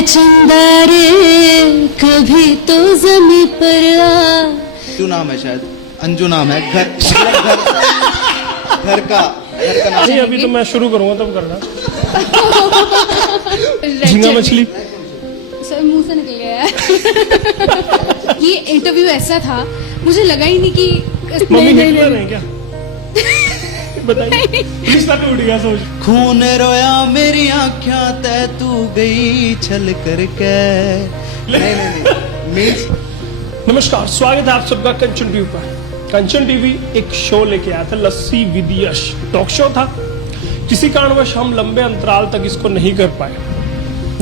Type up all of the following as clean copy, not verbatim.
चंदा रे कभी तो जमी पर आ। अंजू नाम है शायद, अंजू नाम है। घर का नाम। नहीं, अभी तो मैं शुरू करूंगा तब करना। झींगा मछली सर मुंह से निकल गया है। ये इंटरव्यू ऐसा था, मुझे लगा ही नहीं कि मम्मी नहीं ले रहे हैं क्या? बताइए प्लीज। तक उठ गया सोच। खून रोया मेरी आँखियां तै तू गई छल करके। नहीं मीन्स। नमस्कार, स्वागत है आप सबका कंचन टीवी पर। कंचन टीवी एक शो लेके आया था, लस्सी विद यश टॉक शो था। किसी कारणवश हम लंबे अंतराल तक इसको नहीं कर पाए,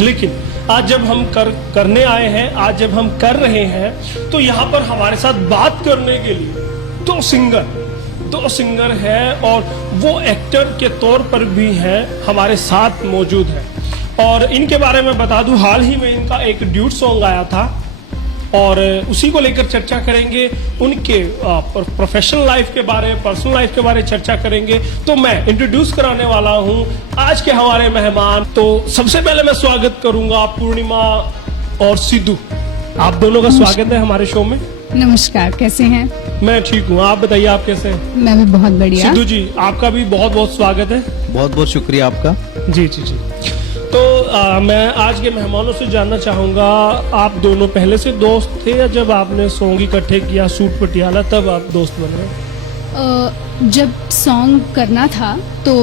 लेकिन आज जब हम करने आए हैं, आज जब हम कर रहे हैं, तो यहाँ पर हमारे साथ बात करने के लिए दो सिंगर है और वो एक्टर के तौर पर भी हैं, हमारे साथ मौजूद है। और इनके बारे में बता दूं, हाल ही में इनका एक ड्यूट सॉन्ग आया था और उसी को लेकर चर्चा करेंगे। उनके प्रोफेशनल लाइफ के बारे, पर्सनल लाइफ के बारे चर्चा करेंगे। तो मैं इंट्रोड्यूस कराने वाला हूं आज के हमारे मेहमान। तो सबसे पहले मैं स्वागत करूंगा पूर्णिमा और सिद्धू। आप दोनों का स्वागत है हमारे शो में। नमस्कार, कैसे हैं? मैं ठीक हूँ, आप बताइए आप कैसे हैं? मैं भी बहुत बढ़िया। सिद्धू जी, आपका भी बहुत बहुत स्वागत है। बहुत बहुत शुक्रिया आपका। जी। तो मैं आज के मेहमानों से जानना चाहूंगा, आप दोनों पहले से दोस्त थे या जब आपने सॉन्ग इकट्ठे किया सूट पटियाला तब आप दोस्त बने? जब सॉन्ग करना था तो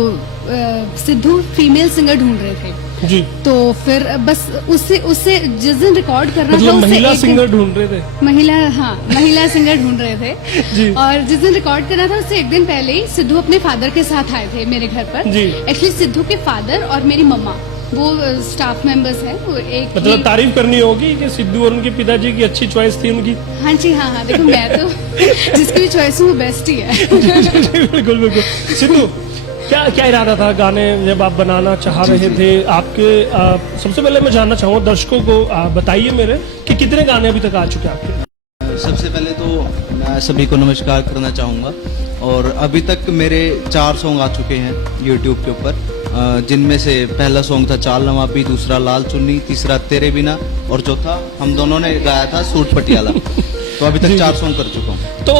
सिद्धू फीमेल सिंगर ढूंढ रहे थे जी। तो फिर बस उससे जिस दिन रिकॉर्ड करना था, महिला सिंगर ढूंढ रहे थे। महिला सिंगर ढूंढ रहे थे जी। और जिस दिन रिकॉर्ड करना था उससे एक दिन पहले ही सिद्धू अपने फादर के साथ आए थे मेरे घर पर। एक्चुअली सिद्धू के फादर और मेरी मम्मा वो स्टाफ मेंबर्स हैं। वो एक मतलब तारीफ करनी होगी कि सिद्धू और उनके पिताजी की अच्छी चॉइस थी उनकी। हाँ जी, हाँ। देखो मैं तो जिसकी भी चॉइस हूँ वो बेस्ट ही है। बिल्कुल। सिद्धू, क्या इरादा था गाने जब आप बनाना चाह रहे थे आपके? सबसे पहले मैं जानना चाहूँगा, दर्शकों को बताइए मेरे कि कितने गाने अभी तक आ चुके हैं आपके? सबसे पहले तो मैं सभी को नमस्कार करना चाहूँगा। और अभी तक मेरे 4 सॉन्ग आ चुके हैं यूट्यूब के ऊपर, जिनमें से पहला सॉन्ग था चाल नवाबी, दूसरा लाल चुन्नी, तीसरा तेरे बिना और चौथा हम दोनों ने गाया था सूट पटियाला। तो अभी तक 4 सॉन्ग कर चुका हूँ। तो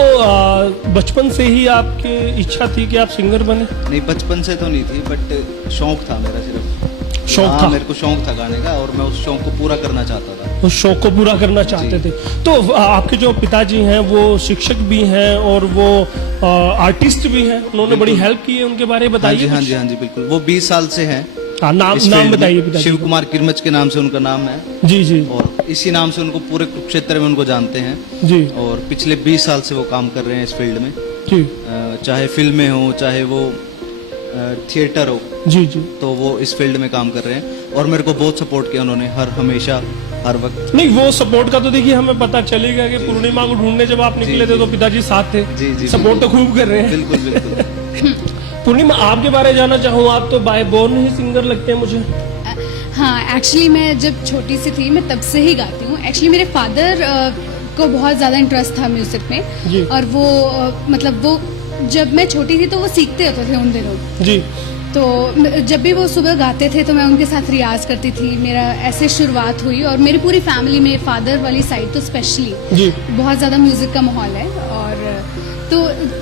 बचपन से ही आपकी इच्छा थी कि आप सिंगर बने? नहीं, बचपन से तो नहीं थी, बट शौक था मेरा। सिर्फ शौक था? मेरे को शौक था गाने का और मैं उस शौक को पूरा करना चाहता था। उस शौक को पूरा करना चाहते थे। तो आपके जो पिताजी हैं वो शिक्षक भी हैं और वो आर्टिस्ट भी हैं, उन्होंने बड़ी हेल्प की है, उनके बारे में बताइए। हाँ जी, बिल्कुल। वो 20 साल से हैं। नाम बताइए पिताजी। शिव कुमार किरमच के नाम से उनका नाम है। जी। और इसी नाम से उनको पूरे कुरुक्षेत्र में उनको जानते हैं जी। और पिछले 20 साल से वो काम कर रहे हैं इस फील्ड में जी। चाहे फिल्में हो, चाहे वो थिएटर हो। जी। तो वो इस फील्ड में काम कर रहे हैं और मेरे को बहुत सपोर्ट किया उन्होंने, हमेशा हर वक्त। नहीं, वो सपोर्ट का तो देखिए हमें पता चलेगा कि पूर्णिमा को ढूंढने जब आप निकले थे तो पिताजी साथ थे। जी। सपोर्ट तो खूब कर रहे हैं। बिल्कुल। पूर्णिमा, आपके बारे में जानना चाहूँ, आप तो बाय बोर्न ही सिंगर लगते हैं मुझे। हाँ, एक्चुअली मैं जब छोटी सी थी मैं तब से ही गाती हूँ। एक्चुअली मेरे फादर को बहुत ज्यादा इंटरेस्ट था म्यूजिक में और वो मतलब वो जब मैं छोटी थी तो वो सीखते होते थे उन दिनों जी। तो जब भी वो सुबह गाते थे तो मैं उनके साथ रियाज करती थी। मेरा ऐसे शुरुआत हुई और मेरी पूरी फैमिली में फादर वाली साइड तो स्पेशली बहुत ज्यादा म्यूजिक का माहौल है। और तो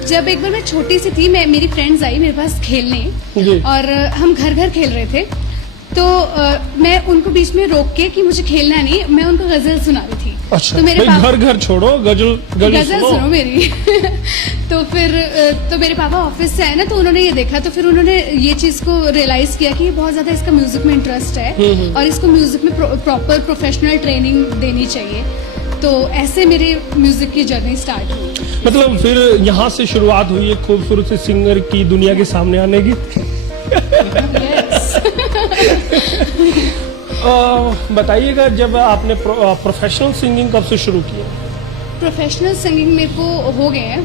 जब एक बार मैं छोटी सी थी, मेरी फ्रेंड्स आई मेरे पास खेलने और हम घर खेल रहे थे। तो मैं उनको बीच में रोक के कि मुझे खेलना नहीं, मैं उनको गजल सुना रही थी। अच्छा, तो मेरे घर छोड़ो, गजल सुनो मेरी। तो फिर तो मेरे पापा ऑफिस से आए ना, तो उन्होंने ये देखा, तो फिर उन्होंने ये चीज को रियलाइज किया कि बहुत ज्यादा इसका म्यूजिक में इंटरेस्ट है और इसको म्यूजिक में प्रॉपर प्रोफेशनल ट्रेनिंग देनी चाहिए। तो ऐसे मेरे म्यूजिक की जर्नी स्टार्ट हुई। मतलब फिर यहाँ से शुरुआत हुई है खूबसूरत से सिंगर की दुनिया के सामने आने की। बताइएगा, जब आपने प्रोफेशनल सिंगिंग कब से शुरू किया? प्रोफेशनल सिंगिंग मेरे को हो गए हैं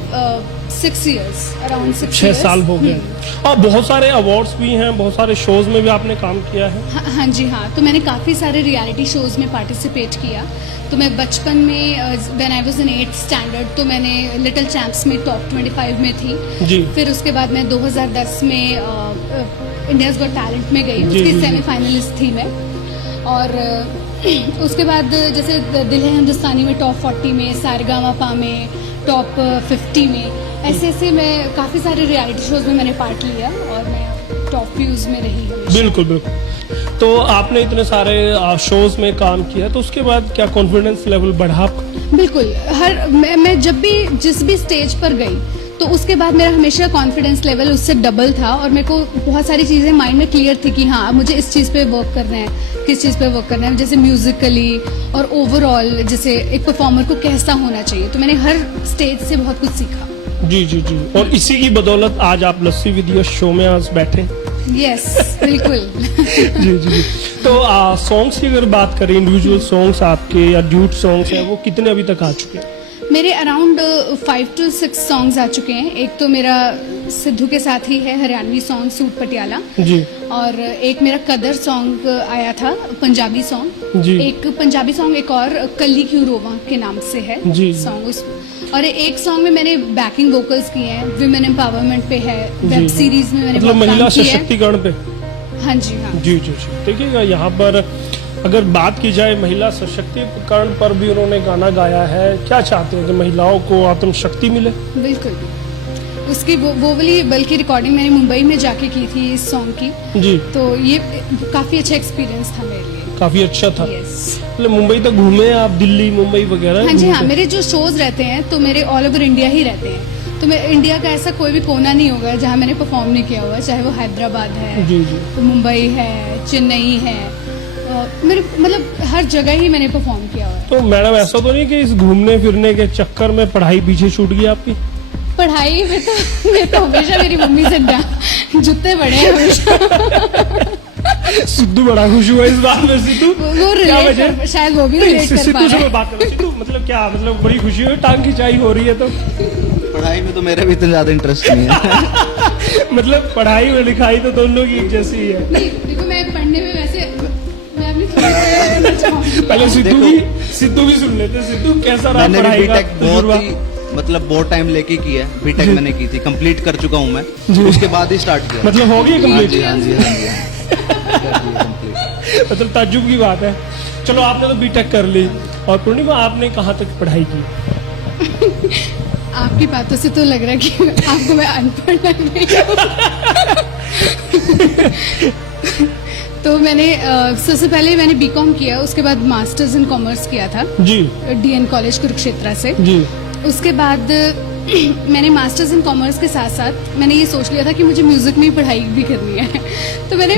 6 इयर्स, अराउंड 6 साल हो गए। और बहुत सारे अवार्ड्स भी हैं, बहुत सारे शोज में भी आपने काम किया है। हाँ जी, हाँ। तो मैंने काफ़ी सारे रियलिटी शोज में पार्टिसिपेट किया। तो मैं बचपन में when I was in 8th standard तो मैंने लिटिल चैंप्स में टॉप 25 में थी जी। फिर उसके बाद मैं 2010 में इंडियाज गॉट टैलेंट में गई, उसकी सेमीफाइनलिस्ट थी मैं। और उसके बाद जैसे दिल है हिंदुस्तानी में टॉप 40 में, सारेगामापा में टॉप 50 में, ऐसे ऐसे मैं काफ़ी सारे रियलिटी शोज में मैंने पार्ट लिया और मैं टॉप व्यूज में रही हमेशा। बिल्कुल बिल्कुल। तो आपने इतने सारे शोज में काम किया, तो उसके बाद क्या कॉन्फिडेंस लेवल बढ़ा आपका? बिल्कुल, मैं जब भी जिस भी स्टेज पर गई तो उसके बाद मेरा हमेशा कॉन्फिडेंस लेवल उससे डबल था और मेरे को बहुत सारी चीज़ें माइंड में क्लियर थी कि हाँ मुझे इस चीज़ पे वर्क करना है, किस चीज़ पे वर्क करना है, जैसे म्यूजिकली और ओवरऑल जैसे एक परफॉर्मर को कैसा होना चाहिए। तो मैंने हर स्टेज से बहुत कुछ सीखा। जी जी जी। और इसी की बदौलत आज आप लस्सी विद यश शो में आज बैठे। यस बिल्कुल। जी जी। तो सॉन्ग्स की अगर बात करें, इंडिविजुअल सॉन्ग्स आपके या ड्यूट सॉन्ग्स हैं, वो कितने अभी तक आ चुके हैं? मेरे अराउंड 5 to 6 सॉन्ग्स आ चुके हैं। एक तो मेरा सिद्धू के साथ ही है हरियाणवी सॉन्ग सूट पटियाला जी। और एक मेरा कदर सॉन्ग आया था पंजाबी सॉन्ग। जी। एक पंजाबी सॉन्ग एक और कली क्यों रोवा के नाम से है जी। सॉन्ग उस। और एक सॉन्ग में मैंने बैकिंग वोकल्स किए हैं, विमेन एम्पावरमेंट पे है, वेब सीरीज में मैंने मतलब बहुत महिला काम किया है। सशक्तिकरण पे। हाँ जी हाँ। जी जी जी। देखिएगा यहाँ पर अगर बात की जाए महिला सशक्तिकरण पर भी उन्होंने गाना गाया है। क्या चाहते हैं कि महिलाओं को आत्मशक्ति मिले? बिल्कुल, उसकी वो वाली बल्कि रिकॉर्डिंग मैंने मुंबई में जाके की थी इस सॉन्ग की। जी। तो ये काफी अच्छा एक्सपीरियंस था मेरे लिए। काफी अच्छा था। यस। मतलब मुंबई तक घूमे आप, दिल्ली मुंबई वगैरह? हाँ जी हाँ, मेरे जो शोज रहते हैं तो मेरे ऑल ओवर इंडिया ही रहते हैं। तो मैं इंडिया का ऐसा कोई भी कोना नहीं होगा जहाँ मैंने परफॉर्म नहीं किया हुआ, चाहे वो हैदराबाद है, जी जी। तो मुंबई है, चेन्नई है, मेरे मतलब हर जगह ही मैंने परफॉर्म किया हुआ है। तो मैडम ऐसा तो नहीं कि इस घूमने फिरने के चक्कर में पढ़ाई पीछे छूट गई आपकी? पढ़ाई में तो हमेशा मेरी मम्मी से जूते बड़े हैं हमेशा। सिद्धू बड़ा खुश हुआ इस बात में। सिद्धू वो क्या रिलेट वजह? कर, शायद वो भी रिलेट कर पा सिद्धू रहा से है। मैं बात कर रहा हूँ। सिद्धू मतलब क्या, मतलब बड़ी खुशी हुई, टांग खिंचाई हो रही है तो? पढ़ाई में तो मेरा भी इतना ज्यादा इंटरेस्ट नहीं है। मतलब पढ़ाई और लिखाई तो दोनों की एक जैसी ही है। नहीं देखो, मैं पढ़ने में वैसे मैं अपनी थोड़ी करना चाहूंगी। पहले सिद्धू भी सुन लेते। सिद्धू कैसा रहा मैंने भी पढ़ाई का बीटेक बहुत तजुर्बा? ही बहुत टाइम लेके की है। बीटेक मैंने की थी, कंप्लीट कर चुका हूँ मैं, उसके बाद ही स्टार्ट किया। मतलब हो गई हाँ कंप्लीट? जी हाँ जी हाँ जी complete। मतलब ताज्जुब की बात है। चलो आपने तो बीटेक कर ली, और पूर्णिमा आपने कहाँ तक पढ़ाई की? आपकी बातों से तो लग रहा है कि आपको मैं अनपढ़ लग रही हूँ। तो मैंने सबसे पहले मैंने बीकॉम किया, उसके बाद मास्टर्स इन कॉमर्स किया था जी डीएन कॉलेज कुरुक्षेत्र से। जी। उसके बाद मैंने मास्टर्स इन कॉमर्स के साथ साथ मैंने ये सोच लिया था कि मुझे म्यूजिक में ही पढ़ाई भी करनी है। तो मैंने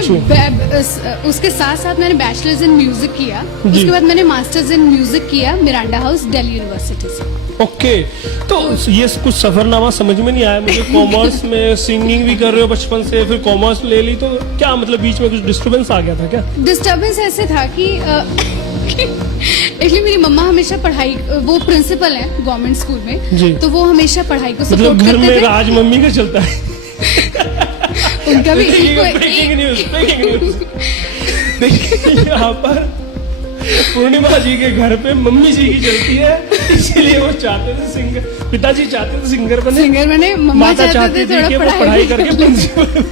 उसके साथ साथ मैंने बैचलर्स इन म्यूजिक किया। उसके बाद मैंने मास्टर्स इन म्यूजिक किया मिरांडा हाउस दिल्ली यूनिवर्सिटी से। ओके। तो ये कुछ सफरनामा समझ में नहीं आया मुझे। कॉमर्स में सिंगिंग भी कर रहे हो बचपन से, फिर कॉमर्स ले ली, तो क्या मतलब बीच में कुछ डिस्टर्बेंस आ गया था क्या? डिस्टर्बेंस ऐसे था कि एक्चुअली मेरी मम्मा हमेशा पढ़ाई, वो प्रिंसिपल है गवर्नमेंट स्कूल में, जी। तो वो हमेशा पढ़ाई को मतलब सपोर्ट घर करते में थे। राज मम्मी का चलता है। उनका भी ब्रेकिंग न्यूज, ब्रेकिंग न्यूज। देखिए यहाँ पर पूर्णिमा जी के घर पे मम्मी जी की चलती है, इसीलिए वो चाहते थे सिंगर, पिताजी चाहते थे सिंगर बने, सिंगर बने, मम्मा माता चाहते थे थी कि थोड़ा वो पढ़ाई करके प्रिंसिपल।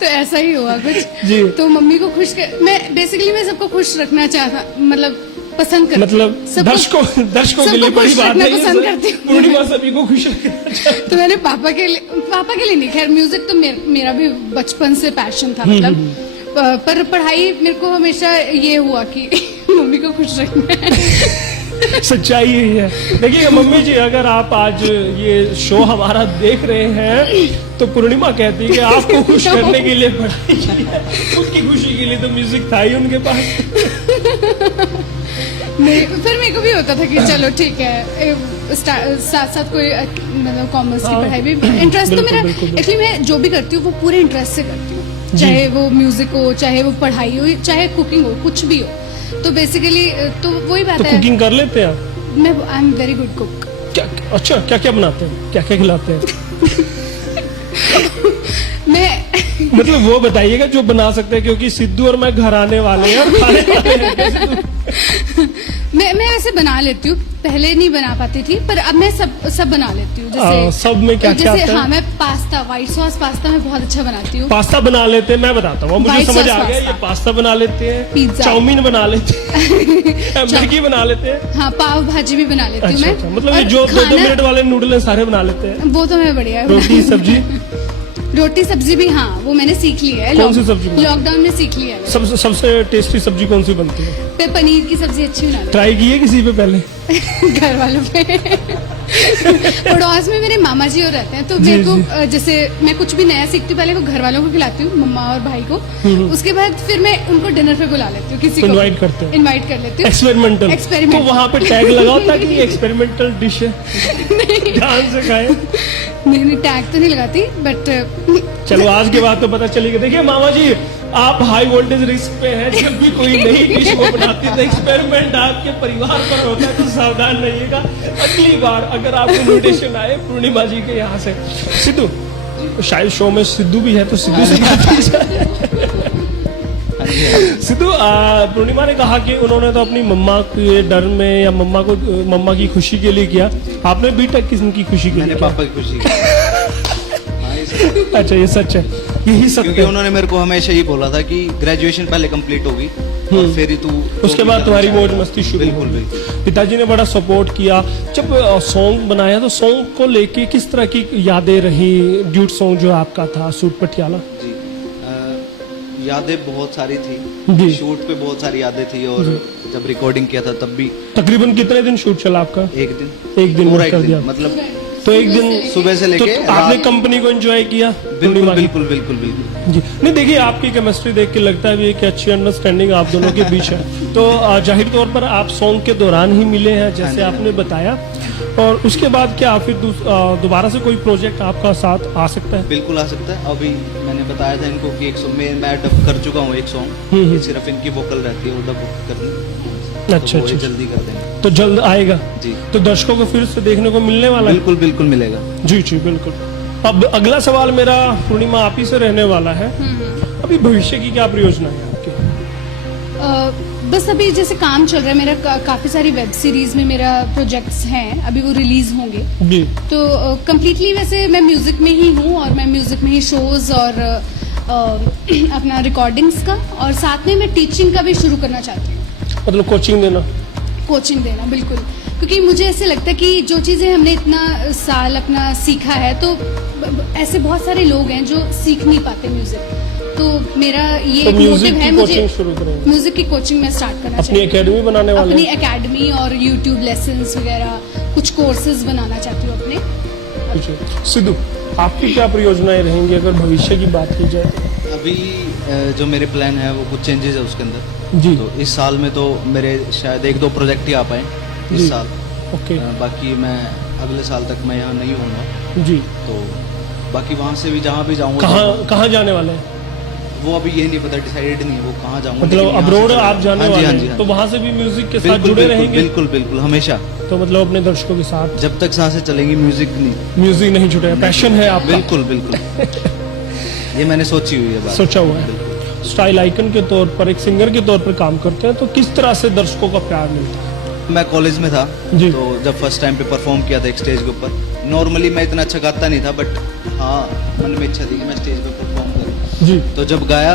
तो ऐसा ही हुआ कुछ। जी। तो मम्मी को खुश मैं बेसिकली मैं सबको खुश रखना चाहता, मतलब पसंद करती मतलब दर्शकों के लिए बड़ी बात है पसंद करती ये। हूँ। पूर्णिमा सभी को खुश रखना चाहती है। तो मैंने पापा के लिए नहीं, खैर म्यूजिक तो मेरा भी बचपन से पैशन था, मतलब पर पढ़ाई मेरे को हमेशा ये हुआ कि मम्मी को खुश रखना है। सच्चाई यही है। देखिए मम्मी जी, अगर आप आज ये शो हमारा देख रहे हैं तो पूर्णिमा कहती है कि आपको खुश करने के लिए पढ़ाई की है, उसकी खुशी के लिए तो म्यूजिक था ही उनके पास। फिर मेरे को भी होता था कि चलो ठीक है, साथ साथ कोई मतलब कॉमर्स की पढ़ाई भी इंटरेस्ट तो मेरा, एक्चुअली मैं जो भी करती हूँ वो पूरे इंटरेस्ट से करती हूँ, चाहे वो म्यूजिक हो, चाहे वो पढ़ाई हो, चाहे कुकिंग हो, कुछ भी हो। तो बेसिकली तो वही बात तो है। कुकिंग कर लेते हैं आप? मैं I am very good cook. क्या? अच्छा, क्या क्या बनाते हैं, क्या क्या खिलाते हैं? मैं मतलब वो बताइएगा जो बना सकते हैं, क्योंकि सिद्धू और मैं घर आने वाले हैं और खाने वाले हैं। मैं वैसे बना लेती हूँ, पहले नहीं बना पाती थी, पर अब मैं सब बना लेती हूँ। जैसे सब में क्या क्या जैसे आता है? हाँ, मैं पास्ता, व्हाइट सॉस पास्ता मैं बहुत अच्छा बनाती हूँ। पास्ता बना लेते हैं, मैं बताता हूँ, मुझे White समझ sauce आ गया। ये पास्ता। पास्ता बना लेते हैं, पिज्जा। चाउमीन बना लेते हैं, मैगी बना लेते हैं। हाँ, पाव भाजी भी बना लेती हूँ अच्छा मैं। अच्छा, मतलब ये और जो 2 खाना- मिनट वाले नूडल हैं सारे बना लेते हैं। वो तो मैं बढ़िया रोटी सब्जी रोटी सब्जी भी, हाँ वो मैंने सीख ली है। कौन सी सब्जी बनाई? लॉकडाउन में सीख लिया है। सबसे टेस्टी सब्जी कौन सी बनती है? पे पनीर की सब्जी अच्छी बना ट्राई की है किसी पे पहले? लेती हूँ। घर वालों पे पड़ोस में मेरे मामा जी और रहते हैं, तो जी, मेरे को जी। जैसे मैं कुछ भी नया सीखती हूँ, पहले वो घर वालों को खिलाती हूँ, मम्मा और भाई को। उसके बाद फिर मैं उनको डिनर पे बुला लेती हूँ, किसी को Invite करते हो? इनवाइट कर लेती हूँ। एक्सपेरिमेंटल। Experimental। तो वहाँ पे टैग लगाओ ताकि एक्सपेरिमेंटल डिश है, ध्यान से खाए। नहीं टैग तो नहीं लगाती, बट चलो आज के बाद तो पता चलेगा। देखिए मामा जी, आप हाई वोल्टेज रिस्क पे हैं। जब भी कोई नई डिश को बनाती है तो एक्सपेरिमेंट आपके परिवार पर होता है, तो सावधान रहिएगा। अगली बार अगर आपको इन्विटेशन आए पूर्णिमा जी के यहाँ से, सिद्धू, शायद शो में सिद्धू भी है, तो सिद्धू से बात की जाए। सिद्धू, पूर्णिमा ने कहा कि उन्होंने तो अपनी मम्मा के डर में या मम्मा की खुशी के लिए किया। आपने बीटेक किसकी खुशी के लिए मैंने किया? पापा की खुशी की। हाँ, ये सच है। अच्छा, ये सच है, यही सत्य क्योंकि है। उन्होंने मेरे को हमेशा ये बोला था कि ग्रेजुएशन पहले कंप्लीट होगी और फिर ही तू उसके बाद तुम्हारी मौज मस्ती शुरू बिल्कुल होगी। बिल्कुल। पिताजी ने बड़ा सपोर्ट किया। जब सॉन्ग बनाया तो सॉन्ग को लेके किस तरह की यादें रही? ड्यूट सॉन्ग जो आपका था, सूट पटियाला। जी, यादें बहुत सारी जी। थी, शूट पे बहुत सारी यादें थी, और जब रिकॉर्डिंग किया था तब भी तकरीबन कितने दिन शूट चला आपका? एक दिन में पूरा कर एक दिया। दिन, मतलब तो एक दिन सुबह से तो लेके आपने रात। कंपनी को एंजॉय किया? बिल्कुल पूर्णिमा की? बिल्कुल बिल्कुल बिल्कुल। जी, नहीं देखिए, आपकी केमिस्ट्री देख के लगता है भी एक अच्छी अंडरस्टैंडिंग आप दोनों के बीच है। तो जाहिर तौर पर आप सॉन्ग के दौरान ही मिले हैं, जैसे हाँ जी। आपने बताया, और उसके बाद क्या फिर दोबारा से कोई प्रोजेक्ट आपका साथ आ सकता है? बिल्कुल आ सकता है। अभी मैंने बताया था इनको कि एक सॉन्ग मैं डब कर चुका हूँ, एक सॉन्ग, ये सिर्फ इनकी वोकल रहती है, वो डब करनी। अच्छा तो वो ये अच्छा, जल्दी कर देंगे। तो जल्द आएगा। जी, तो दर्शकों को फिर से देखने को मिलने वाला है? बिल्कुल बिल्कुल मिलेगा। जी जी बिल्कुल। अब अगला सवाल मेरा पूर्णिमा आप ही से रहने वाला है। अभी भविष्य की क्या परियोजना है आपकी? बस अभी जैसे काम चल रहा है मेरा, काफी सारी वेब सीरीज में मेरा प्रोजेक्ट्स हैं, अभी वो रिलीज होंगे। जी, तो कंप्लीटली वैसे मैं म्यूजिक में ही हूँ, और मैं म्यूजिक में ही शोज और अपना रिकॉर्डिंग्स का, और साथ में मैं टीचिंग का भी शुरू करना चाहती हूँ, मतलब कोचिंग देना। कोचिंग देना। बिल्कुल, क्योंकि मुझे ऐसे लगता है कि जो चीज़ें हमने इतना साल अपना सीखा है, तो ऐसे बहुत सारे लोग हैं जो सीख नहीं पाते म्यूजिक। तो मेरा ये तो एक म्यूजिक मोटिव है, की मुझे कोचिंग शुरू करेंगे? म्यूजिक की कोचिंग में स्टार्ट करना अपनी चाहिए, एकेडमी बनाने वाले अपनी हैं? एकेडमी और यूट्यूब लेसन्स वगैरह कुछ कोर्सेज बनाना चाहती हूँ अपने। अच्छा, सिद्धू, आपकी क्या परियोजनाएं रहेंगी अगर भविष्य की बात की जाए? अभी जो मेरे प्लान है वो कुछ चेंजेस है उसके अंदर। जी तो इस साल में तो मेरे शायद 1-2 प्रोजेक्ट ही आ पाए जी। इस साल। ओके। बाकी मैं अगले साल तक मैं यहाँ नहीं होऊंगा, जी, तो बाकी वहाँ से भी जहाँ भी जाऊँगा, कहाँ जाने वाले हैं? वो अभी ये नहीं पता, डिसाइडेड नहीं है वो कहाँ जाऊँगा। मतलब लेकिन यहाँ अब्रोड से आप जाने हाँ जी, वाले हाँ हैं, जी, हाँ तो जी। वहाँ से भी म्यूजिक के साथ बिल्कुल जुड़े बिल्कुल रहेंगे? बिल्कुल बिल्कुल, हमेशा। तो मतलब अपने दर्शकों के साथ जब तक सांसें चलेंगी म्यूजिक नहीं। म्यूजिक नहीं छूटेगा, पैशन है आपका? बिल्कुल बिल्कुल। ये मैंने सोची हुई है बात। सोचा हुआ है। स्टाइल आइकन के तौर पर, एक सिंगर के तौर पर काम करते हैं, तो किस तरह से दर्शकों का प्यार मिलता है? मैं कॉलेज में था, जी। तो जब फर्स्ट टाइम पे परफॉर्म किया था एक स्टेज के ऊपर, नॉर्मली मैं इतना अच्छा गाता नहीं था, बट हाँ मन में इच्छा थी कि मैं स्टेज पे परफॉर्म करूँ। जी तो जब गाया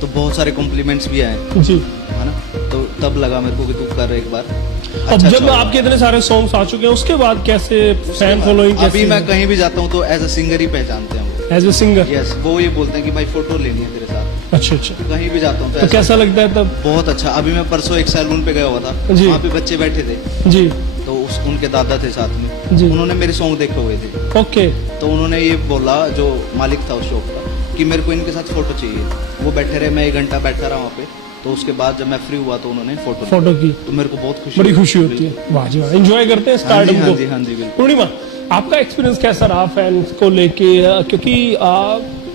तो बहुत सारे कॉम्प्लीमेंट्स भी आए, जी। है ना, तो तब लगा मेरे को कि तू कर एक बार। अब अच्छा जब अच्छा आपके इतने सारे सॉन्ग्स आ चुके हैं, उसके बाद कैसे फैन होगा। फॉलोइंग अभी कैसे? मैं कहीं भी जाता हूँ तो एज अ सिंगर ही पहचानते हैं वो। As a singer? यस, वो ये बोलते हैं कि भाई फोटो लेनी है तेरे साथ। अच्छा अच्छा, कहीं भी जाता हूँ तो तो ऐसा कैसा लगता है तब? बहुत अच्छा। अभी मैं परसों एक सैलून पे गया हुआ था, जी। वहाँ पे बच्चे बैठे थे, जी, तो उनके दादा थे साथ में, जी। उन्होंने मेरे सॉन्ग देखे हुए थे, ओके। तो उन्होंने ये बोला, जो मालिक था उस शॉप का, कि मेरे को इनके साथ फोटो चाहिए। वो बैठे रहे, मैं 1 घंटा बैठा रहा वहाँ पे, तो उसके बाद जब मैं फ्री हुआ तो उन्होंने फोटो की तो मेरे को बहुत खुशी बड़ी खुशी होती है। वाह जी वाह, एंजॉय करते हैं स्टारडम हाँ को। जी हाँ जी बिल्कुल। पूर्णिमा, आपका एक्सपीरियंस कैसा रहा फैंस को लेके? क्योंकि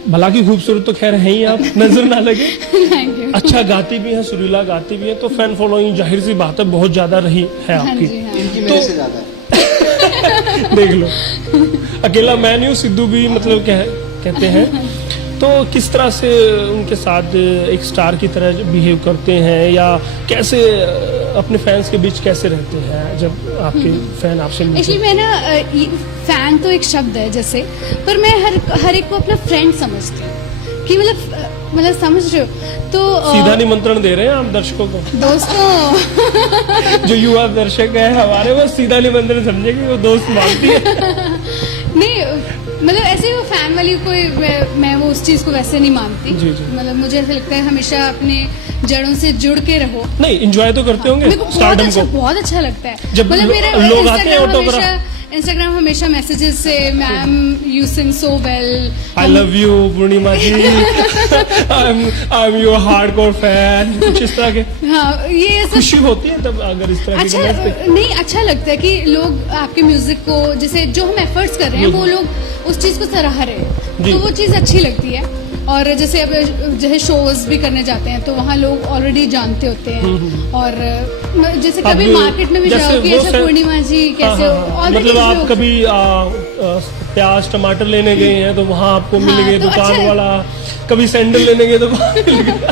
भला की खूबसूरत तो खैर है ही आप, नजर ना लगे। Thank you. अच्छा गाती भी है, सुरीला गाती भी है, तो फैन फॉलोइंग जाहिर सी बात है बहुत ज्यादा रही है हाँ आपकी। जी हाँ। इनकी मेरे से ज्यादा है। देख लो, अकेला मैं नहीं हूँ, सिद्धू भी मतलब कहते हैं। तो किस तरह से उनके साथ एक स्टार की तरह बिहेव करते हैं, या कैसे अपने फैंस के बीच कैसे रहते हैं जब आपके फैन आपसे मिलते एक्चुअली मैं ना फैन तो एक शब्द है जैसे, पर मैं हर एक को अपना फ्रेंड समझती हूँ कि मतलब समझ रहे हो तो सीधा निमंत्रण दे रहे हैं आप दर्शकों को? दोस्तों जो युवा दर्शक है हमारे, वो सीधा निमंत्रण समझेंगे, वो दोस्त मानती है। नहीं मतलब ऐसे वो फैन वाली कोई मैं वो उस चीज को वैसे नहीं मानती। जी, जी। मतलब मुझे ऐसा लगता है हमेशा अपने जड़ों से जुड़ के रहो। नहीं, एंजॉय तो करते होंगे मेरे को स्टारडम को? बहुत अच्छा लगता है जब मतलब मेरा लोग आते हैं ऑटोग्राफ, इंस्टाग्राम हमेशा मैसेजेस से ma'am you sing so well, I love you Purnima ji, I am your hardcore fan, कुछ इस तरह के। हाँ ये सब खुशी होती है तब अगर इस तरह अच्छा की नहीं अच्छा लगता है कि लोग आपके म्यूजिक को जैसे जो हम एफर्ट्स कर रहे हैं वो लोग उस चीज को सराह रहे हैं, जी। तो वो चीज अच्छी लगती है। और जैसे अब जैसे शोज भी करने जाते हैं तो वहाँ लोग ऑलरेडी जानते होते हैं, और जैसे कभी अब मार्केट में भी जैसे जाओ कि वो ऐसा फैन- पूर्णिमा जी कैसे हो, already मतलब आप लोग- कभी प्याज टमाटर लेने गए हैं तो वहाँ आपको मिल हाँ, गए तो दुकान अच्छा- वाला, कभी सैंडल लेने गए तो वहाँ मिल गए।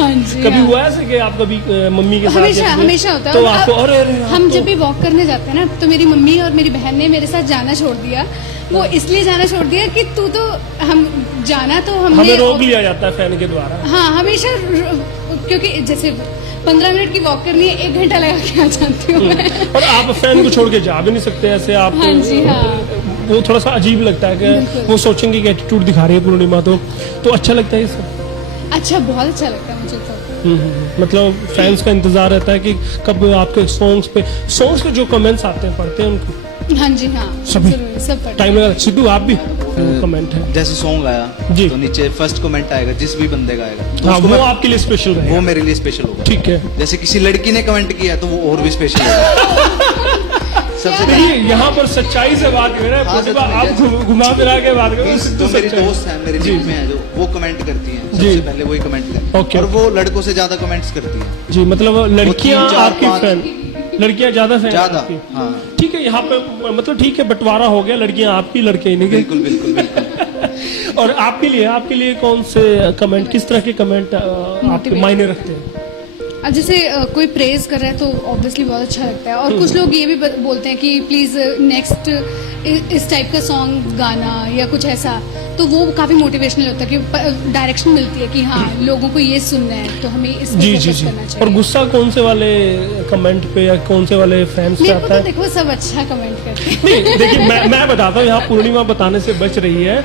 हाँ जी कभी हाँ। हुआ ऐसे कि आप कभी मम्मी के साथ हमेशा जब- हमेशा होता है। तो और आपको अब अरे अरे हम आप जब तो- भी वॉक करने जाते हैं ना तो मेरी मम्मी और मेरी बहन ने मेरे साथ जाना छोड़ दिया। वो इसलिए जाना छोड़ दिया कि तू तो हम जाना तो हमने हमें रोक लिया जाता है फैन के द्वारा। हाँ हमेशा क्योंकि जैसे 15 मिनट की वॉक करनी है 1 घंटा लगा के आ जाती हूँ मैं। और आप फैन को छोड़ के जा भी नहीं सकते ऐसे आप। हाँ जी, हाँ। वो थोड़ा सा अजीब लगता है कि बिल्कुल। वो सोचेंगे कि एटीट्यूड दिखा रही है पूर्णिमा, तो अच्छा लगता है ये सब। अच्छा बहुत अच्छा लगता है मुझे तो। मतलब फैंस का इंतजार रहता है कि कब आपके सॉन्ग्स पे जो कमेंट्स आते हैं पढ़ते हैं उनको? हाँ जी हाँ सभी? जरूर सब पढ़ टाइम लगा। सिद्धू आप भी कमेंट है? जैसे सॉन्ग आया जी। तो नीचे फर्स्ट कमेंट आएगा जिस भी बंदे का आएगा तो हाँ, उसको वो मैं- आपके लिए स्पेशल वो रहेगा। मेरे लिए स्पेशल होगा। ठीक है। जैसे किसी लड़की ने कमेंट किया तो वो और भी स्पेशल होगा। सबसे देखिए यहाँ पर सच्चाई से बात कर रहे हैं, हाँ, प्रतिभा, सच में, आप जैसे- घुमा फिरा के बात करो। जो सिद्धू मेरी सच्चाई। दोस्त है मेरे जी, दिल में है जो वो कमेंट करती हैं, जी। सबसे पहले वही कमेंट करती ओके। हैं और वो लड़कों से ज्यादा कमेंट्स करती हैं। जी, मतलब लड़कियां 3, 4, आपकी 5 फैन, लड़कियां ज्यादा फैन ज्यादा, आपकी? हाँ। ठीक है, यहाँ पे मतलब ठीक है, बंटवारा हो गया, लड़कियां आपकी लड़के इन्हीं के। बिल्कुल बिल्कुल बिल्कुल। और आपके लिए कौन से कमेंट, किस तरह के कमेंट आपके Motivate। मायने रखते हैं? अब जैसे कोई प्रेज कर रहा है तो ऑब्वियसली बहुत अच्छा लगता है, और कुछ लोग ये भी बोलते हैं कि प्लीज नेक्स्ट इस टाइप का सॉन्ग गाना या कुछ ऐसा, तो वो काफी मोटिवेशनल होता है कि डायरेक्शन मिलती है कि हाँ लोगों को ये सुनना है तो हमें इस पे जी जी फोकस जी। करना और चाहिए। गुस्सा कौन से वाले कमेंट पे या कौन से वाले फैंस पे मेरे को आता तो है? देखो सब अच्छा कमेंट करते हैं। नहीं देखिए, मैं बताता हूँ, यहाँ पूर्णिमा बताने से बच रही है।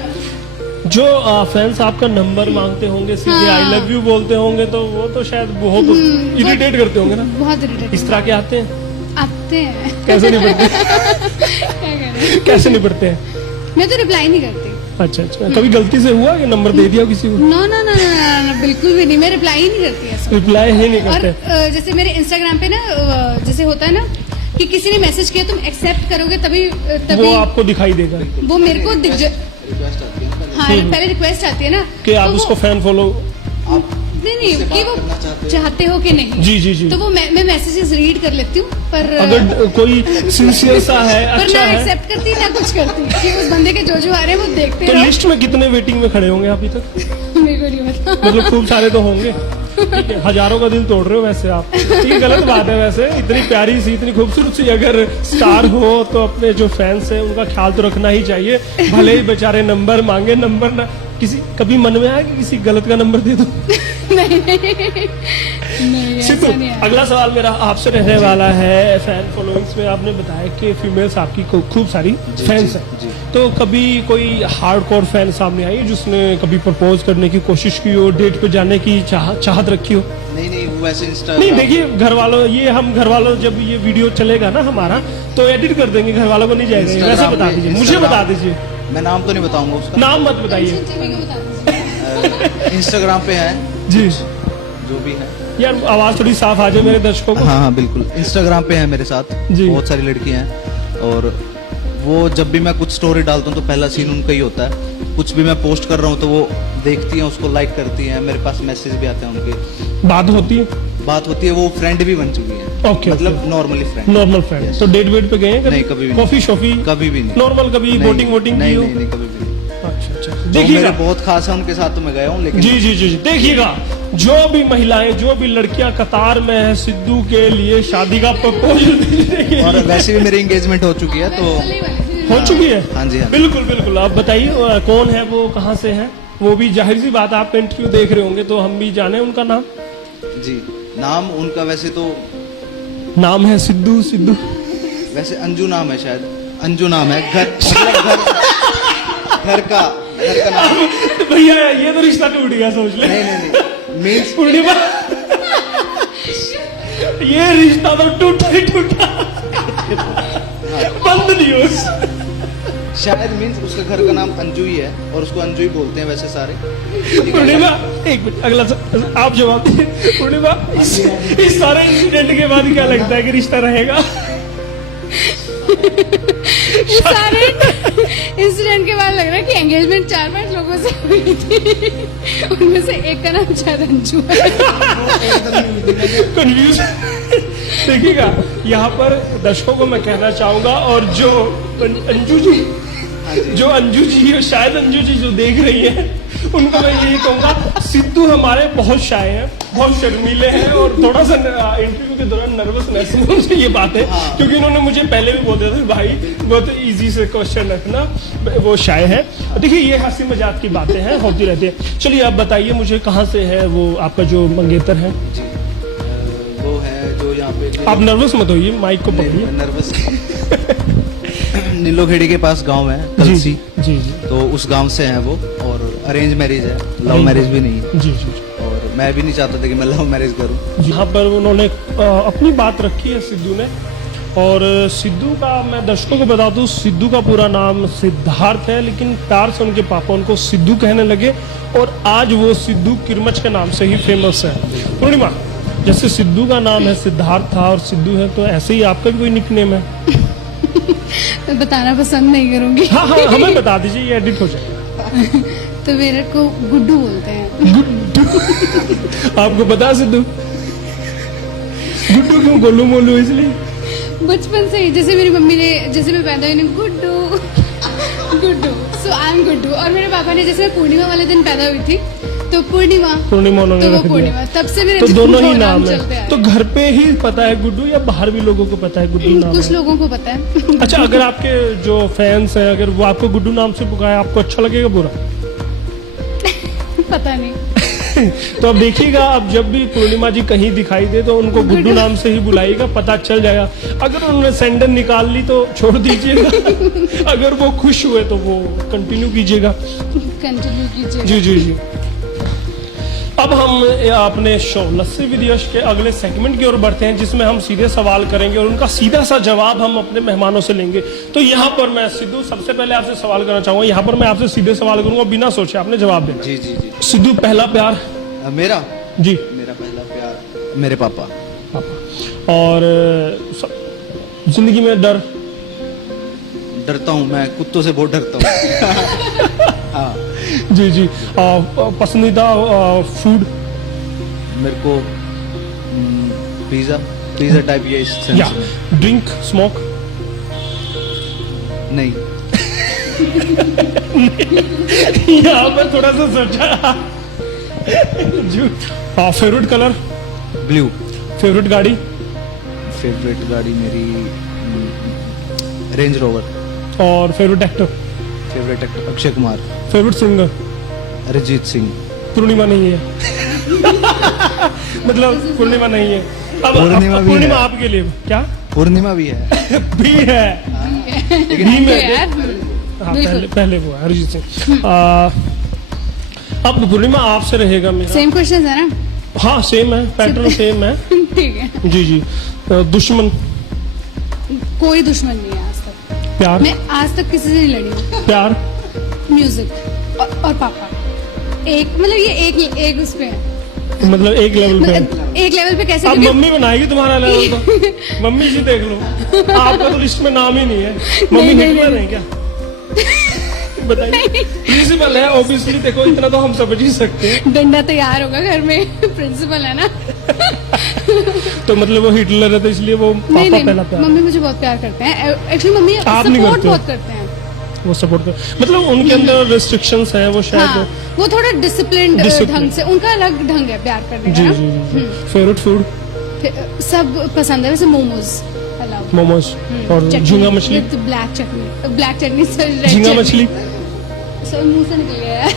जो फैंस आपका नंबर मांगते होंगे, सीधे हाँ। आई लव यू बोलते होंगे, तो वो तो शायद बहुत इरिटेट करते होंगे ना। बहुत इरिटेट इस तरह के आते हैं, आते हैं। कैसे निपटते क्या करें? कैसे निपटते हैं? मैं तो रिप्लाई नहीं करती। अच्छा अच्छा, कभी गलती से हुआ कि नंबर दे दिया किसी को? नो नो नो नो बिल्कुल भी नहीं, मैं रिप्लाई ही नहीं करती ऐसा। रिप्लाई ही नहीं और करते? जैसे मेरे इंस्टाग्राम पे ना जैसे होता है ना कि किसी ने मैसेज किया तुम एक्सेप्ट करोगे तभी वो आपको दिखाई देगा वो मेरे को रिक्वेस्ट आती है ना पहले। हाँ पहले रिक्वेस्ट आती है ना कि आप तो उसको वो- फैन फॉलो। आप नहीं उससे कि बात वो करना चाहते हो? चाहते हो कि नहीं, जी जी जी। तो वो मैं मैसेजेस रीड कर लेती हूँ, पर अगर कोई सिंसियर सा है, पर अच्छा ना है, एक्सेप्ट करती ना कुछ करती कि उस बंदे के जो आ रहे हैं वो देखते तो रहो। लिस्ट में कितने वेटिंग में खड़े होंगे अभी तक? मेरे को नहीं पता। मतलब खूब सारे तो होंगे। ठीक है, हजारों का दिल तोड़ रहे हो वैसे आप। ये गलत बात है वैसे, इतनी प्यारी सी, इतनी खूबसूरत सी अगर स्टार हो तो अपने जो फैंस हैं उनका ख्याल तो रखना ही चाहिए। भले ही बेचारे नंबर मांगे, नंबर ना किसी कभी मन में आया कि किसी गलत का नंबर दे दो? नहीं सिद्धू, ऐसा नहीं है। अगला सवाल मेरा आपसे रहने वाला है। फैन फॉलोइंग्स में आपने बताया कि फीमेल्स आपकी खूब सारी जी, फैंस जी, हैं, जी। तो कभी कोई हार्डकोर फैन सामने आई जिसने कभी प्रपोज करने की कोशिश की हो, डेट पे जाने की चाहत रखी हो? नहीं नहीं वो वैसे इंस्टा नहीं देखिए, घर वालों, ये हम घर वालों जब ये वीडियो चलेगा ना हमारा तो एडिट कर देंगे, घर वालों को नहीं जाएगा। Instagram वैसे बता में- दीजिए, मुझे Instagram- बता दीजिए, मैं नाम तो नहीं बताऊंगा उसका। नाम मत बताइए। टीवी को बता दीजिए। इंस्टाग्राम पे है जी जो भी है। यार, आवाज थोड़ी साफ आ जाए मेरे दर्शकों को। हाँ हाँ बिल्कुल, इंस्टाग्राम पे है मेरे साथ जी। बहुत सारी लड़कियां हैं, और वो जब भी मैं कुछ स्टोरी डालता हूँ तो पहला सीन उनका ही होता है। कुछ भी मैं पोस्ट कर रहा हूँ तो वो देखती हैं, उसको लाइक करती हैं, मेरे पास मैसेज भी आते हैं उनके, बात होती है, बात होती है, वो फ्रेंड भी बन चुकी है। ओके, मतलब okay. Normally friend. Normal friend. तो डेट वेट पे गए हैं नहीं, कभी भी नहीं। कॉफी शॉफी कभी भी नहीं। नॉर्मल, कभी नहीं, वोटिंग वोटिंग की नहीं हो? नहीं नहीं कभी भी नहीं। अच्छा। जो देखिएगा मेरे बहुत खास है उनके साथ तो मैं गया हूँ, लेकिन जी जी जी जी देखिएगा, जो भी महिलाएं, जो भी लड़कियां कतार में है सिद्धू के लिए शादी का प्रपोजल भेजने के और लिए। वैसे भी मेरी एंगेजमेंट हो चुकी है, तो हो चुकी है? हाँ जी, हाँ जी। बिल्कुल बिल्कुल। आप बताइए कौन है वो, कहाँ से है वो? भी जाहिर सी बात, आप इंटरव्यू देख रहे होंगे तो हम भी जाने उनका नाम। जी नाम उनका वैसे तो नाम है सिद्धू। सिद्धू वैसे अंजू नाम है, शायद अंजू नाम है। घर मतलब घर का नाम। भैया ये तो रिश्ता टूट गया, सोच ले। नहीं नहीं नहीं मीन्स पूर्णिमा ये रिश्ता तो टूटा ही टूटा, बंद न्यूज। शायद मीन्स उसका घर का नाम अंजू ही है और उसको अंजू ही बोलते हैं वैसे सारे। पूर्णिमा एक मिनट, अगला आप जवाब दीजिए। पूर्णिमा इस सारे इंसिडेंट के बाद क्या लगता है कि रिश्ता रहेगा? सारे इंसिडेंट के बाद लग रहा है कि एंगेजमेंट 4-5 लोगों से हुई थी, उनमें से एक का नाम शायद अंजू है। कंफ्यूज। देखिएगा, यहाँ पर दर्शकों को मैं कहना चाहूंगा, और जो अंजू जी शायद अंजू जी जो देख रही है, उनको मैं यही कहूंगा, सिद्धू हमारे बहुत शाय हैं, बहुत शर्मीले हैं, और थोड़ा सा इंटरव्यू के दौरान नर्वसनेस मुझे ये बात है, क्योंकि इन्होंने मुझे पहले भी बोल दिया था भाई बहुत इजी से क्वेश्चन रखना, वो शाय है। देखिए ये हंसी मजाक की बातें हैं, होती रहती है। चलिए आप बताइए मुझे, कहाँ से है वो आपका जो मंगेतर है? वो है जो यहाँ पे। आप नर्वस मत होइए, माइक को पकड़िए। नर्वस नीलोखेड़ी के पास गांव है कलसी, जी जी तो उस गांव से हैं वो, और अरेंज मैरिज है, लव मैरिज भी नहीं है। जी जी। और मैं भी नहीं चाहता था कि मैं लव मैरिज करूं। यहाँ पर उन्होंने अपनी बात रखी है सिद्धू ने, और सिद्धू का मैं दर्शकों को बता दूं, सिद्धू का पूरा नाम सिद्धार्थ है, लेकिन प्यार से उनके पापा उनको सिद्धू कहने लगे, और आज वो सिद्धू किरमच के नाम से ही फेमस है। पूर्णिमा, जैसे सिद्धू का नाम है सिद्धार्थ था और सिद्धू है, तो ऐसे ही आपका भी कोई निकनेम है? मैं बताना पसंद नहीं करूंगी। हाँ हाँ हमें बता दीजिए, ये एडिट हो जाएगा। तो मेरे को गुड्डू बोलते हैं। आपको बता सिद्धू गुड्डू क्यों गोलू मोलू? इसलिए बचपन से ही, जैसे मेरी मम्मी ने, जैसे मैं पैदा हुई, गुड्डू गुड्डू, सो आई एम गुड्डू। और मेरे पापा ने, जैसे मैं पूर्णिमा वाले दिन पैदा हुई थी तो पूर्णिमा उन्होंने तो वो रख दिया। पूर्णिमा, तब से मेरे तो दोनों ही नाम चलते है। आए। तो घर पे ही पता है गुड्डू, या बाहर भी लोगों को पता है गुड्डू नाम कुछ है? लोगों को पता है। अच्छा, अगर आपके जो फैंस हैं, अगर वो आपको गुड्डू नाम से पुकारे, आपको अच्छा लगेगा बुरा? पता नहीं। तो अब देखिएगा, अब जब भी पूर्णिमा जी कहीं दिखाई दे तो उनको गुड्डू नाम से ही बुलाइएगा, पता चल जाएगा। अगर उन्होंने सैंडल निकाल ली तो छोड़ दीजिएगा, अगर वो खुश हुए तो वो कंटिन्यू कीजिएगा। कंटिन्यू कीजिए। जी जी जी। अब हम अपने शो लस्सी विद यश के अगले सेगमेंट की ओर बढ़ते हैं, जिसमें हम सीधे सवाल करेंगे और उनका सीधा सा जवाब हम अपने मेहमानों से लेंगे। तो यहाँ पर मैं सिद्धू सबसे पहले आपसे सवाल करना चाहूंगा। यहाँ पर मैं आपसे सीधे सवाल करूंगा, बिना सोचे आपने जवाब देना। जी जी जी। सिद्धू, पहला प्यार? मेरा जी, मेरा पहला प्यार मेरे पापा। पापा। और जिंदगी में डर? डरता हूँ मैं, कुत्तों से बहुत डरता हूँ। हाँ। जी जी। पसंदीदा फूड? मेरे को पिज्जा टाइप, ये सेंस या में। Drink, smoke? नहीं। यहाँ पर थोड़ा सा सोचा। Favourite colour? ब्लू। फेवरेट गाड़ी? फेवरेट गाड़ी मेरी रेंज रोवर। और favourite actor? Favourite actor Akshay Kumar. Favourite singer? Arijit Singh. पूर्णिमा नहीं है। मतलब पूर्णिमा नहीं है। अब पूर्णिमा भी पूर्णिमा है। आपके लिए क्या? पूर्णिमा भी है। भी है। लेकिन भी में यार, हाँ, बिल्कुल। पहले वो है अरिजीत सिंह। अब पूर्णिमा आपसे रहेगा मेरा। सेम क्वेश्चन है ना? हाँ सेम है, पैटर्न सेम है। ठीक है। जी जी। दुश्मन? कोई दुश्मन नहीं है आज तक। प्यार? मैं आज तक किसी से नहीं लड़ी हूँ। प्यार? म्यूजिक और पापा, एक मतलब ये एक उस पे है। मतलब एक लेवल पे है। एक लेवल पे कैसे? अब क्योंकि मम्मी बनाएगी तुम्हारा लेवल तो। मम्मी जी देख लो, आपका तो लिस्ट में नाम ही नहीं है। मम्मी नहीं, हिटलर है क्या? बताइए। प्रिंसिपल है ऑब्वियसली, देखो इतना तो हम समझ ही सकते हैं। डंडा तैयार होगा घर में, प्रिंसिपल है ना। तो मतलब वो हिटलर है, तो इसलिए वो नहीं पापा पहला प्यार। मम्मी मुझे बहुत प्यार करते हैं। एक्चुअली मम्मी आप नहीं सपोर्ट करते हो? बहुत करते हैं। वो सपोर्ट कर, मतलब उनके अंदर रिस्ट्रिक्शंस हैं वो शायद। हाँ, वो थोड़ा डिसिप्लिन Disciplined। ढंग से, उनका अलग ढंग है प्यार करने का जी ना। जी जी। Favourite food? सब पसंद है वैसे, मोमोज अलाउ, मोमोज और झींगा मछली। ब्लैक चटनी सर, झींगा मछली, सर मुंह से निकल गया है।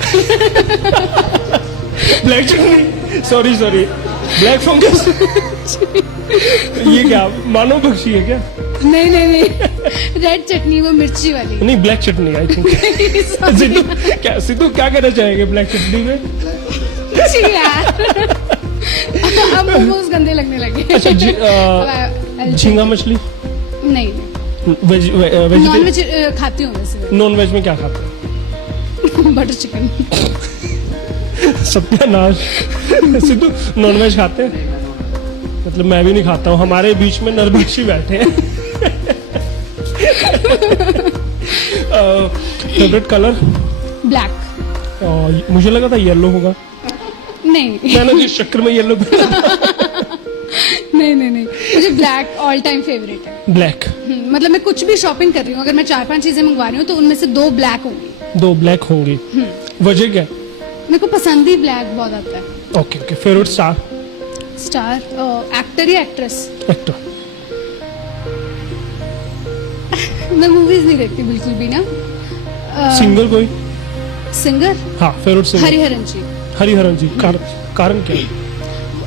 ब्लैक चटनी, सॉरी ब्लैक फंगस। ये क्या मानव पक्षी है क्या? नहीं रेड चटनी, वो मिर्ची वाली। नहीं, black chutney I think. Sidhu क्या कहना चाहेंगे ब्लैक चटनी में? छी यार, अब मोमोज गंदे लगने लगे। अच्छा, झींगा मछली नहीं, वेज नॉन वेज खाती हूँ वैसे। नॉन वेज में क्या खाते हैं? Butter chicken. सत्यानाश। सिद्धू नॉन वेज खाते हैं? मतलब मैं भी नहीं खाता हूँ, हमारे बीच में नरभक्षी बैठे हैं। Favourite colour? ब्लैक। मुझे लगा था येलो होगा, नहीं मैंने जिस चक्कर में येलो। नहीं, मुझे ब्लैक ऑल टाइम फेवरेट है। ब्लैक, मतलब मैं कुछ भी शॉपिंग कर रही हूँ, अगर मैं 4-5 चीजें मंगवा रही हूँ तो उनमें से 2 ब्लैक होंगी। 2 ब्लैक होंगी, वजह क्या? मेरे को पसंद ही ब्लैक बहुत आता है। ओके, फेवरेट स्टार, एक्टर या एक्ट्रेस? एक्टर। मैं मूवीज नहीं देखती बिल्कुल भी ना। सिंगर कोई? सिंगर? हाँ, फेवरेट सिंगर? हरिहरन जी। कारण क्या?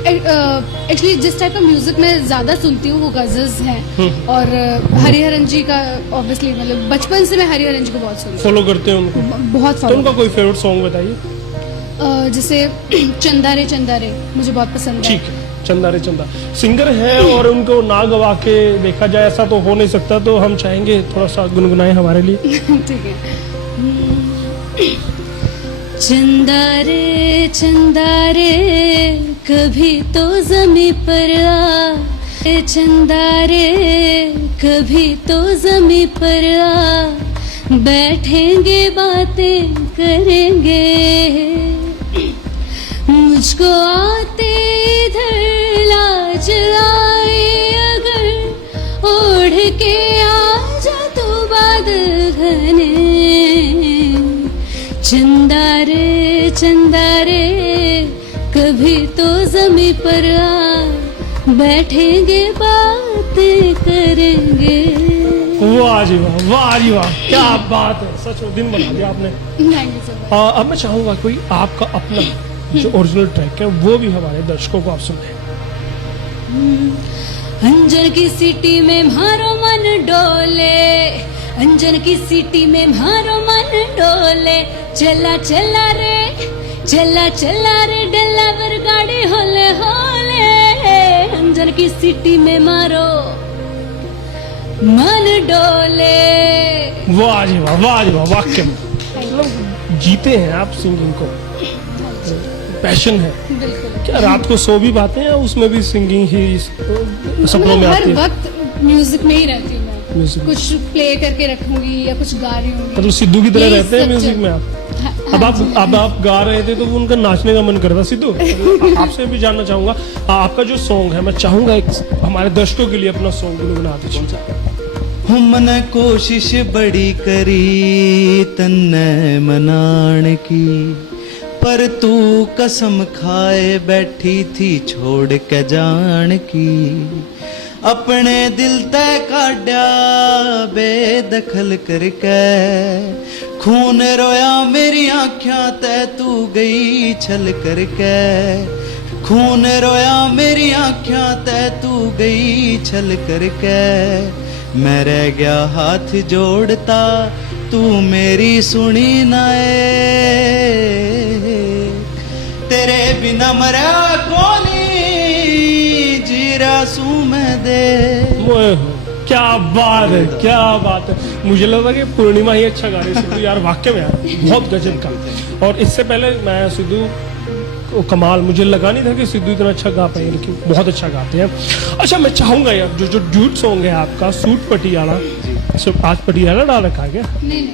एक्चुअली जिस टाइप का म्यूजिक मैं ज्यादा सुनती हूँ वो गजल्स हैं, और हरिहरन जी का ऑब्वियसली, मतलब बचपन से मैं हरिहरन जी को बहुत सुनती हूँ, फॉलो करते हैं उनको? बहुत तो फॉलो। उनका कोई फेवरेट सॉन्ग बताइए। जैसे चंदा रे मुझे बहुत पसंद है। ठीक है, चंदा रे चंदा। सिंगर है और उनको ना गवा के देखा जाए ऐसा तो हो नहीं सकता, तो हम चाहेंगे थोड़ा सा गुनगुनाएं हमारे लिए। ठीक है। चंदा रे कभी तो ज़मीं पर आ, चंदा रे कभी तो ज़मीं पर आ, बैठेंगे बातें करेंगे, मुझको आते इधर लाज आए अगर, ओढ़ के आ जा तू बादल घने, चंदा रे कभी तो ज़मीं पर आ, बैठेंगे बातें करेंगे। वाह जी वाह, वाह जी वाह, क्या बात है, सच में दिन बना दिया आपने। Thank you so much. अब मैं चाहूंगा कोई आपका अपना जो ओरिजिनल ट्रैक है वो भी हमारे दर्शकों को आप सुनाएं। अंजन की सिटी में मारो मन डोले, अंजन की सिटी में मारो मन डोले, चला रे डलावर गाड़ी होले होले, अंजन की सिटी में मारो मन डोले। वाह जी वाह, वाह जी वाह, वाक्य में मतलब जीते हैं आप सिंगिंग को, पैशन है। बिल्कुल। क्या रात को सो भी पाते हैं, उसमें भी सिंगिंग ही सपनों में आती हर है? वक्त म्यूजिक में ही रहती हूँ मैं, म्यूजिक कुछ प्ले करके रखूंगी या कुछ गा रही हूँ। मतलब सिद्धू की तरह यही रहते हैं सब म्यूजिक चल- में आप? हाँ, अब आप गा रहे थे तो वो उनका नाचने का मन कर रहा। सिद्धू, आपसे भी जानना चाहूंगा, आपका जो सॉन्ग है, मैं चाहूंगा एक हमारे दर्शकों के लिए अपना सॉन्ग गुनगुना दीजिए। हमने कोशिश बड़ी करी तन्ने मनाने की, पर तू कसम खाए बैठी थी छोड़ के जान की, अपने दिल तय काढ़ा बेदखल करके, खून रोया मेरी आँखियां तै तू गई छल करके, खून रोया मेरी आँखियां तै तू गई छल करके, मैं रह गया हाथ जोड़ता तू मेरी सुनी नाए, तेरे बिना मरा कोनी जीरा सू मैं दे। ओए हो, क्या बात है, क्या बात है। मुझे लगा कि पूर्णिमा ही अच्छा गा रही है सिद्धू यार, वाक्य में यार बहुत गजब का। और इससे पहले मैं सिद्धू को कमाल, मुझे लगा नहीं था कि सिद्धू इतना अच्छा गा पाएंगे, लेकिन बहुत अच्छा गाते हैं। अच्छा, मैं चाहूंगा यार जो ड्यूट सॉन्ग है आपका सूट पटियाला, आज पटियाला डाल रखा है क्या? नहीं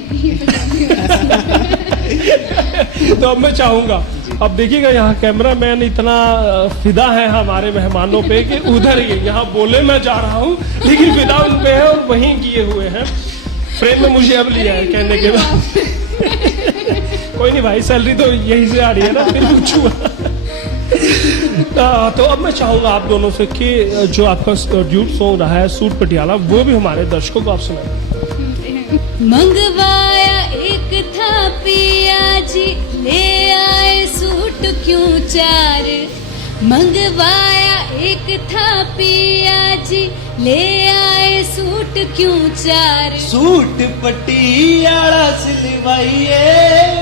तो अब मैं चाहूंगा, अब देखिएगा यहाँ कैमरा मैन इतना फिदा है हमारे मेहमानों पे कि उधर ही यहाँ बोले मैं जा रहा हूँ लेकिन फिदा उन पे है और वहीं किए हुए हैं। फ्रेम में मुझे अब लिया है कहने के बाद। कोई नहीं भाई, सैलरी तो यही से आ रही है ना, फिर पूछूंगा। तो अब मैं चाहूंगा आप दोनों से कि जो आपका ड्यूट सॉन्ग रहा है सूट पटियाला, वो भी हमारे दर्शकों को आप सुनाएं। मंगवाया एक था पिया जी, ले आए सूट क्यों चार। मंगवाया एक था पिया जी, ले आए सूट क्यों चार। सूट पटियाला सिलवाइए,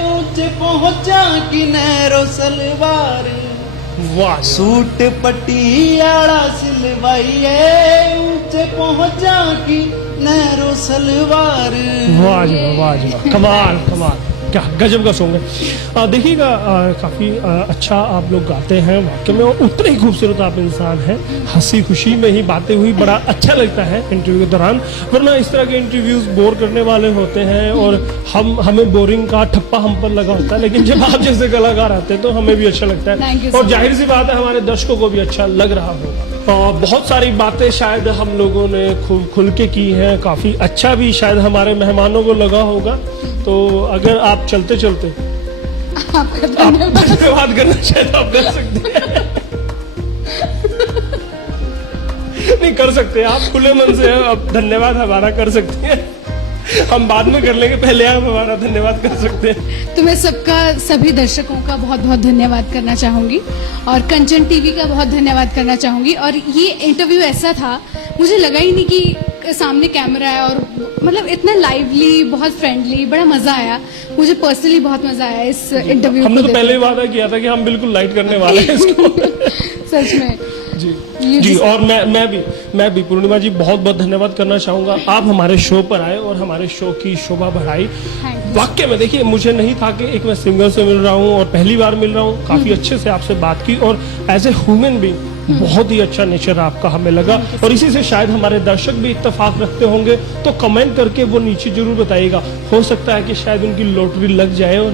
ऊंचे पहुंचा कि नैरो सलवार। वाह, सूट पटियाला सिलवाइए, ऊंचे पहुंचा कि नैरो सलवार। वाह जी वाह जी वाह, कमाल कमाल, क्या गजब का सॉन्ग है। देखिएगा काफी अच्छा आप लोग गाते हैं वाकई में, और उतने ही खूबसूरत आप इंसान हैं। हंसी खुशी में ही बातें हुई, बड़ा अच्छा लगता है इंटरव्यू के दौरान, वरना इस तरह के इंटरव्यूज बोर करने वाले होते हैं और हमें बोरिंग का ठप्पा हम पर लगा होता है, लेकिन जब आप जैसे कलाकार आते हैं तो हमें भी अच्छा लगता है, और जाहिर सी बात है हमारे दर्शकों को भी अच्छा लग रहा होगा। बहुत सारी बातें शायद हम लोगों ने खुल के की हैं, काफी अच्छा भी शायद हमारे मेहमानों को लगा होगा। तो अगर आप चलते चलते आप धन्यवाद करना शायद आप कर सकते हैं। नहीं कर सकते आप, खुले मन से आप धन्यवाद हमारा कर सकते हैं, हम बाद में कर लेंगे, पहले आप हमारा धन्यवाद कर सकते हैं। तो मैं सबका, सभी दर्शकों का बहुत बहुत धन्यवाद करना चाहूंगी, और कंचन टीवी का बहुत धन्यवाद करना चाहूंगी। और ये इंटरव्यू ऐसा था, मुझे लगा ही नहीं कि सामने कैमरा है, और मतलब इतना लाइवली, बहुत फ्रेंडली, बड़ा मजा आया। मुझे पर्सनली बहुत मजा आया इस इंटरव्यू। हमने तो पहले ही वादा किया था कि हम बिल्कुल लाइट करने वाले हैं इसको। सच में जी, और मैं भी पूर्णिमा जी बहुत बहुत धन्यवाद करना चाहूंगा। आप हमारे शो पर आए और हमारे शो की शोभा बढ़ाई। वाकई में देखिए, मुझे नहीं था कि एक मैं सिंगर से मिल रहा हूँ और पहली बार मिल रहा हूँ, काफी अच्छे से आपसे बात की, और एज ए ह्यूमन बीइंग बहुत ही अच्छा नेचर आपका हमें लगा, और इसी से शायद हमारे दर्शक भी इत्तेफाक रखते होंगे। तो कमेंट करके वो नीचे जरूर बताइएगा, हो सकता है कि शायद उनकी लॉटरी लग जाए और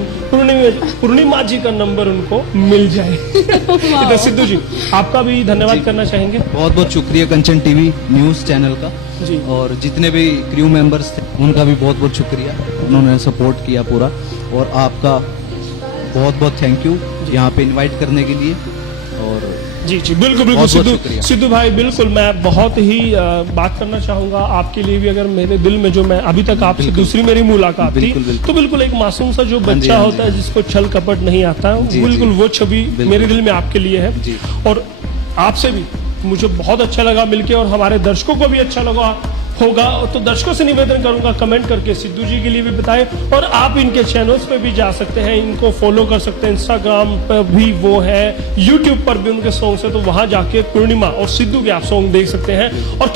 पूर्णिमा जी का नंबर उनको मिल जाए। तो सिद्धू जी, आपका भी धन्यवाद करना चाहेंगे। बहुत बहुत शुक्रिया कंचन टीवी न्यूज चैनल का जी, और जितने भी क्रू मेंबर्स थे उनका भी बहुत बहुत शुक्रिया, उन्होंने सपोर्ट किया पूरा, और आपका बहुत बहुत थैंक यू यहाँ पे इनवाइट करने के लिए। और जी बिल्कुल बिल्कुल सिद्धू भाई, बिल्कुल मैं बहुत ही बात करना चाहूंगा आपके लिए भी। अगर मेरे दिल में जो, मैं अभी तक आपसे दूसरी मेरी मुलाकात थी, तो बिल्कुल एक मासूम सा जो बच्चा होता है जिसको छल कपट नहीं आता, बिल्कुल वो छवि मेरे दिल में आपके लिए है। और आपसे भी मुझे बहुत अच्छा लगा मिलके, और हमारे दर्शकों को भी अच्छा लगा होगा। तो दर्शकों से निवेदन करूंगा, कमेंट करके सिद्धू जी के लिए भी बताएं, और आप इनके चैनल्स पे भी जा सकते हैं, इनको फॉलो कर सकते हैं, इंस्टाग्राम पर भी वो है, यूट्यूब पर भी उनके सॉन्ग्स है, तो वहां जाके पूर्णिमा और सिद्धू के आप सॉन्ग देख सकते हैं। और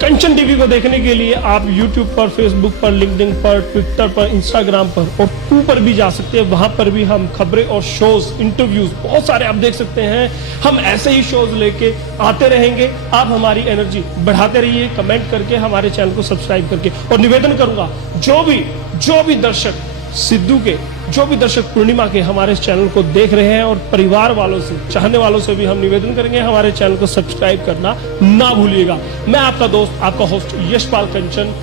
कंचन टीवी को देखने के लिए आप यूट्यूब पर, फेसबुक पर, लिंक्डइन पर, ट्विटर पर, इंस्टाग्राम पर और टू पर भी जा सकते हैं। वहां पर भी हम खबरें और शोज, इंटरव्यूज बहुत सारे आप देख सकते हैं। हम ऐसे ही शोज लेके आते रहेंगे। आप हमारी एनर्जी बढ़ाते रहिए, कमेंट करके, हमारे चैनल को सब्सक्राइब करके। और निवेदन करूंगा, जो भी दर्शक सिद्धू के, जो भी दर्शक पूर्णिमा के हमारे इस चैनल को देख रहे हैं, और परिवार वालों से, चाहने वालों से भी हम निवेदन करेंगे, हमारे चैनल को सब्सक्राइब करना ना भूलिएगा। मैं आपका दोस्त, आपका होस्ट यशपाल कंचन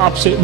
आपसे